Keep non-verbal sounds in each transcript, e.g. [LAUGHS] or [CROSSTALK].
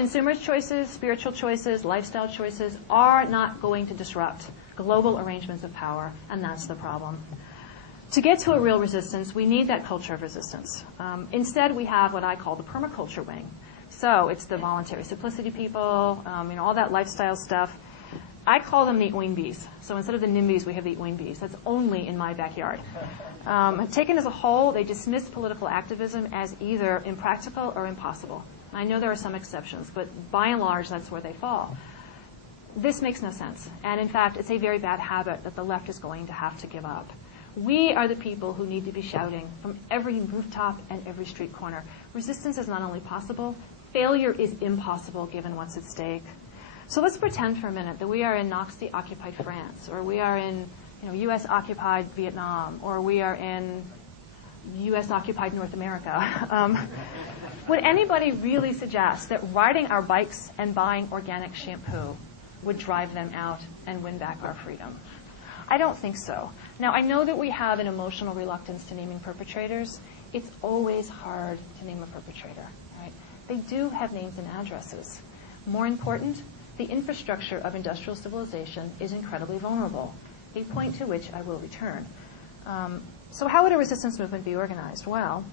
Consumers' choices, spiritual choices, lifestyle choices are not going to disrupt global arrangements of power, and that's the problem. To get to a real resistance, we need that culture of resistance. Um, instead, we have what I call the permaculture wing. So it's the voluntary simplicity people, um, you know, all that lifestyle stuff. I call them the oinbees. So instead of the NIMBYs, we have the oinbees. That's only in my backyard. Um, taken as a whole, they dismiss political activism as either impractical or impossible. I know there are some exceptions, but by and large, that's where they fall. This makes no sense. And in fact, it's a very bad habit that the left is going to have to give up. We are the people who need to be shouting from every rooftop and every street corner. Resistance is not only possible, failure is impossible given what's at stake. So let's pretend for a minute that we are in Nazi occupied France, or we are in you know, U.S. occupied Vietnam, or we are in U.S. occupied North America. [LAUGHS] Um, would anybody really suggest that riding our bikes and buying organic shampoo would drive them out and win back our freedom? I don't think so. Now, I know that we have an emotional reluctance to naming perpetrators. It's always hard to name a perpetrator, right? They do have names and addresses. More important, the infrastructure of industrial civilization is incredibly vulnerable, a point to which I will return. Um, so how would a resistance movement be organized? Well,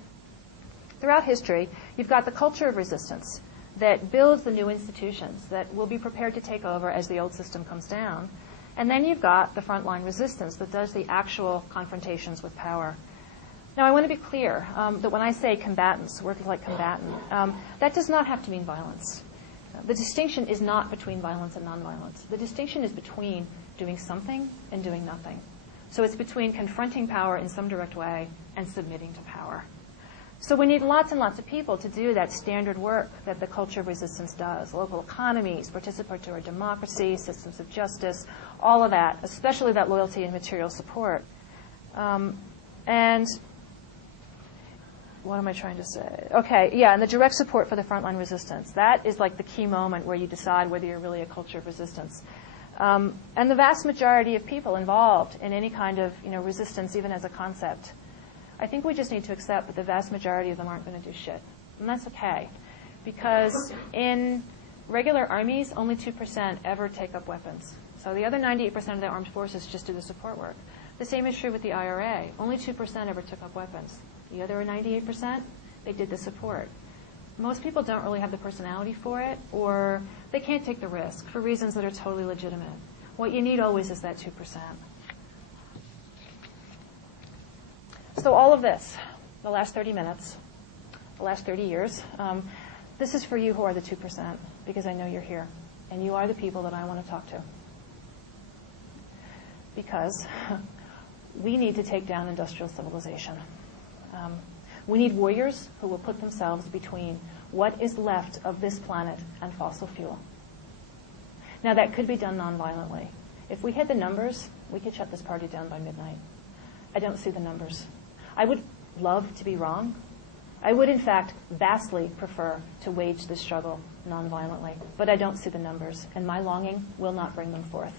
throughout history, you've got the culture of resistance that builds the new institutions that will be prepared to take over as the old system comes down. And then you've got the frontline resistance that does the actual confrontations with power. Now, I want to be clear um, that when I say combatants, work like combatant, um, that does not have to mean violence. The distinction is not between violence and nonviolence. The distinction is between doing something and doing nothing. So it's between confronting power in some direct way and submitting to power. So we need lots and lots of people to do that standard work that the culture of resistance does. Local economies, participatory democracy, systems of justice, all of that, especially that loyalty and material support. Um, and what am I trying to say? Okay, yeah, and the direct support for the frontline resistance. That is like the key moment where you decide whether you're really a culture of resistance. Um, and the vast majority of people involved in any kind of you know, resistance, even as a concept, I think we just need to accept that the vast majority of them aren't going to do shit. And that's okay. Because in regular armies, only 2% ever take up weapons. So the other 98% of the armed forces just do the support work. The same is true with the IRA. Only 2% ever took up weapons. The other 98%, they did the support. Most people don't really have the personality for it, or they can't take the risk for reasons that are totally legitimate. What you need always is that 2%. So all of this, the last 30 minutes, the last 30 years, um, this is for you who are the 2%, because I know you're here, and you are the people that I want to talk to. Because [LAUGHS] we need to take down industrial civilization. Um, we need warriors who will put themselves between what is left of this planet and fossil fuel. Now, that could be done nonviolently. If we hit the numbers, we could shut this party down by midnight. I don't see the numbers. I would love to be wrong. I would, in fact, vastly prefer to wage this struggle nonviolently, but I don't see the numbers, and my longing will not bring them forth.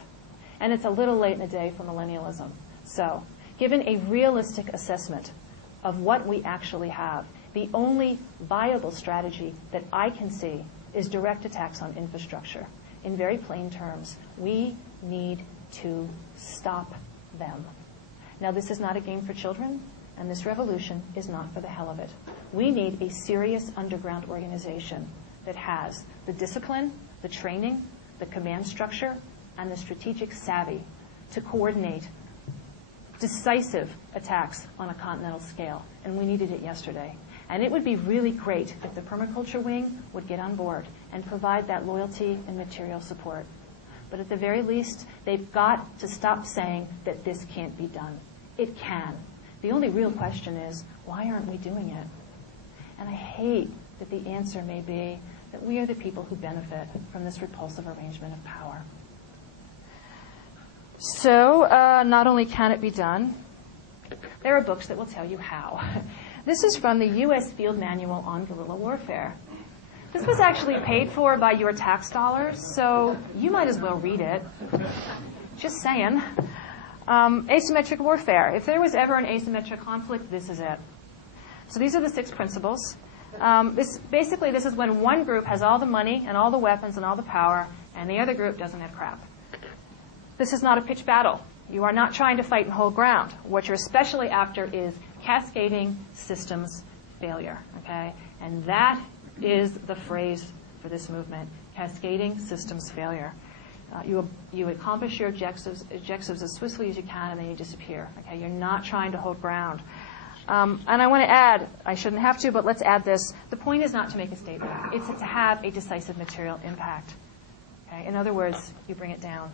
And it's a little late in the day for millennialism. So, given a realistic assessment of what we actually have, the only viable strategy that I can see is direct attacks on infrastructure. In very plain terms, we need to stop them. Now, this is not a game for children. And this revolution is not for the hell of it. We need a serious underground organization that has the discipline, the training, the command structure, and the strategic savvy to coordinate decisive attacks on a continental scale. And we needed it yesterday. And it would be really great if the permaculture wing would get on board and provide that loyalty and material support. But at the very least, they've got to stop saying that this can't be done. It can. The only real question is, why aren't we doing it? And I hate that the answer may be that we are the people who benefit from this repulsive arrangement of power. So, uh, not only can it be done, there are books that will tell you how. [LAUGHS] This is from the U.S. Field Manual on Guerrilla Warfare. This was actually paid for by your tax dollars, so you might as well read it. Just saying. Um, asymmetric warfare. If there was ever an asymmetric conflict, this is it. So these are the six principles. Um, this, basically, this is when one group has all the money and all the weapons and all the power, and the other group doesn't have crap. This is not a pitched battle. You are not trying to fight and hold ground. What you're especially after is cascading systems failure, okay? And that is the phrase for this movement, cascading systems failure. Uh, you, you accomplish your objectives, objectives as swiftly as you can, and then you disappear, okay? You're not trying to hold ground. Um, and I want to add, I shouldn't have to, but let's add this. The point is not to make a statement. It's to have a decisive material impact. Okay? In other words, you bring it down.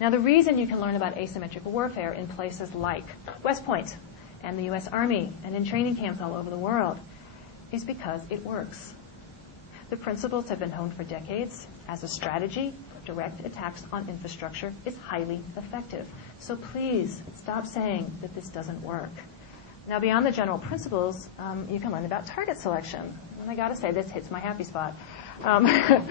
Now, the reason you can learn about asymmetric warfare in places like West Point and the U.S. Army and in training camps all over the world is because it works. The principles have been honed for decades. As a strategy, direct attacks on infrastructure is highly effective. So please stop saying that this doesn't work. Now, beyond the general principles, um, you can learn about target selection. And I got to say, this hits my happy spot. Um, [LAUGHS]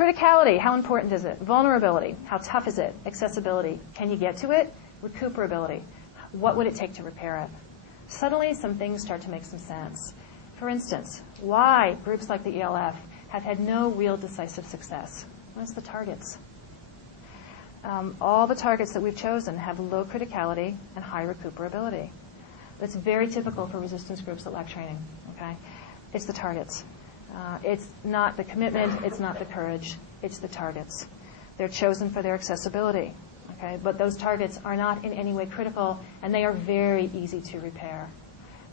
criticality, how important is it? Vulnerability, how tough is it? Accessibility, can you get to it? Recuperability, what would it take to repair it? Suddenly, some things start to make some sense. For instance, why groups like the ELF have had no real decisive success? What's the targets? Um, all the targets that we've chosen have low criticality and high recuperability. That's very typical for resistance groups that lack training. Okay, it's the targets. Uh, it's not the commitment. It's not the courage. It's the targets. They're chosen for their accessibility. Okay, but those targets are not in any way critical, and they are very easy to repair.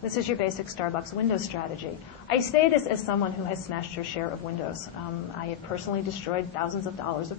This is your basic Starbucks Windows strategy. I say this as someone who has smashed her share of Windows. Um, I have personally destroyed thousands of dollars of.